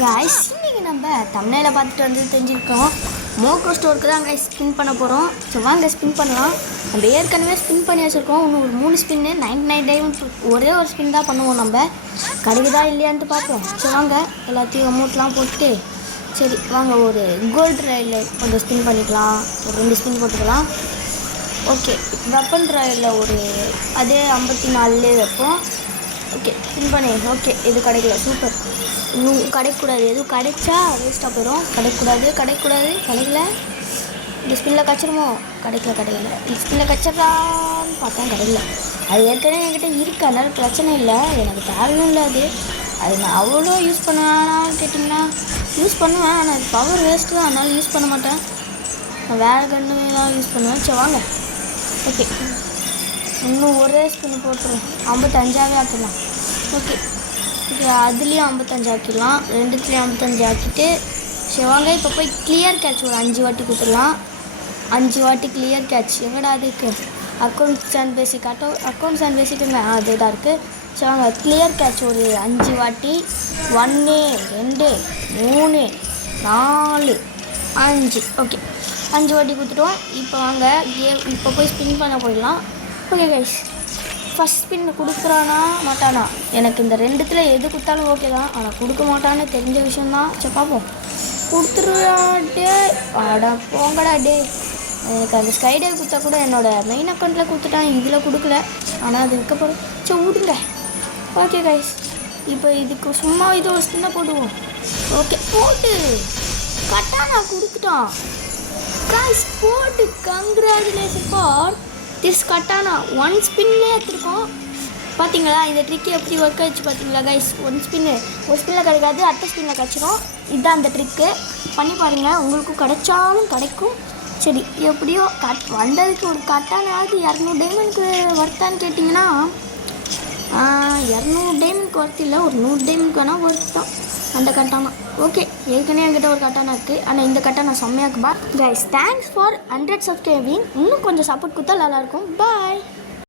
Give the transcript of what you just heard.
Guys இன்றைக்கி நம்ம தமிழில் பார்த்துட்டு வந்து தெரிஞ்சுருக்கோம். மோக்கோ ஸ்டோருக்கு தான் அங்கே ஸ்பின் பண்ண போகிறோம். ஸோ வாங்க ஸ்பின் பண்ணலாம். நம்ம ஏற்கனவே ஸ்பின் பண்ணி வச்சுருக்கோம். இன்னும் ஒரு 3 ஸ்பின்னு 99 டைமண்ட். ஒரே ஒரு ஸ்பின் தான் பண்ணுவோம். நம்ம கிடைக்குதா இல்லையான்ட்டு பார்ப்போம். ஸோ வாங்க எல்லாத்தையும் அமௌண்ட்லாம் போட்டு சரி வாங்க ஒரு கோல்டு ராயில் கொஞ்சம் ஸ்பின் பண்ணிக்கலாம். ஒரு 2 ஸ்பின் போட்டுக்கலாம். ஓகே வெப்பன் ராயில் ஒரு அதே 54 வைப்போம். ஓகே ஸ்பின் பண்ணி ஓகே இது கிடைக்கல. சூப்பர். இன்னும் கிடைக்கக்கூடாது. எதுவும் கிடைச்சா வேஸ்ட்டாக போயிடும். கிடைக்கல. இந்த ஸ்பின்னில் கச்சிருமோ? கிடைக்கல. இந்த ஸ்பின்னில் கச்சிடலான்னு பார்த்தா கிடைக்கல. அது ஏற்கனவே என்கிட்ட இருக்குது, அதனால பிரச்சனை இல்லை. எனக்கு தேவையும் இல்லை. அது நான் அவ்வளோ யூஸ் பண்ணுவேன்னு கேட்டிங்கன்னா யூஸ் பண்ணுவேன். ஆனால் அது பவர் வேஸ்ட்டு தான், அதனால யூஸ் பண்ண மாட்டேன். நான் வேறு கன்னுலாம் யூஸ் பண்ணுவேன். சரி வாங்க. ஓகே இன்னும் ஒரே ஸ்பின் போட்டுருவோம். 55 ஆக்கிடலாம். ஓகே இது அதுலேயும் 55 ஆக்கிடலாம். 2த்துலேயும் 55 ஆக்கிட்டு சரி வாங்க இப்போ போய் கிளியர் கேட்ச் ஒரு 5 வாட்டி கொடுத்துடலாம். 5 வாட்டி கிளியர் கேட்ச் எங்கடா அதுக்கு அக்கௌண்ட்ஸ் அண்ட் பேசிக்குங்க அது தான் இருக்குது. சரி வாங்க கிளியர் கேட்ச் ஒரு 5 வாட்டி 1 2 3 4 5 ஓகே 5 வாட்டி கொடுத்துட்டோம். இப்போ வாங்க இப்போ போய் ஸ்பின் பண்ண போயிடலாம். ஓகே கைஸ் ஃபஸ்ட் ஸ்பின் கொடுக்குறானா மாட்டானா? எனக்கு இந்த 2த்துல எது கொடுத்தாலும் ஓகே தான். ஆனால் கொடுக்க மாட்டான்னு தெரிஞ்ச விஷயந்தான். சரி பார்ப்போம். கொடுத்துருவாடே. ஆடா போங்கடா டே. எனக்கு அந்த ஸ்கைடே கொடுத்தா கூட என்னோடய மெயின் அக்கௌண்ட்டில் கொடுத்துட்டான். இதில் கொடுக்கல. ஆனால் அது இருக்க போகிறோம். சரி விடுங்க. ஓகே கைஸ் இப்போ இதுக்கு சும்மா இது ஒரு ஸ்பின்னை போடுவோம். ஓகே போட்டு கட்டானா கொடுத்துட்டான். கைஸ் போட்டு கங்க்ராச்சுலேஷன் ஃபார் திஸ் கட்டானா. 1 ஸ்பின்லேயே எடுத்துருக்கோம். பார்த்தீங்களா இந்த ட்ரிக்கு எப்படி ஒர்க் ஆகிடுச்சு பார்த்தீங்களா கைஸ்? ஒரு ஸ்பின்னில் கிடைக்காது, அடுத்த ஸ்பின்னில் கிடச்சிரும். இதுதான் அந்த ட்ரிக்கு. பண்ணி பாருங்கள், உங்களுக்கும் கிடைச்சாலும் கிடைக்கும். சரி எப்படியோ வந்ததுக்கு ஒரு கட்டானாவது 200 டைமண்ட்க்கு ஒர்த்தான்னு கேட்டிங்கன்னா 200 டைமண்ட்க்கு ஒர்த்து இல்லை, ஒரு 100 டைமண்ட்க்கு வேணால் ஒர்த்து தான் அந்த கட்டானா. ஓகே ஏற்கனவே என்கிட்ட ஒரு கட்டானா இருக்குது, ஆனால் இந்த கட்டானா செம்மையாக இருக்குப்பா. Guys thanks for 100 subscribing. இன்னும் கொஞ்சம் சப்போர்ட் கொடுத்தா நல்லாயிருக்கும். பாய்.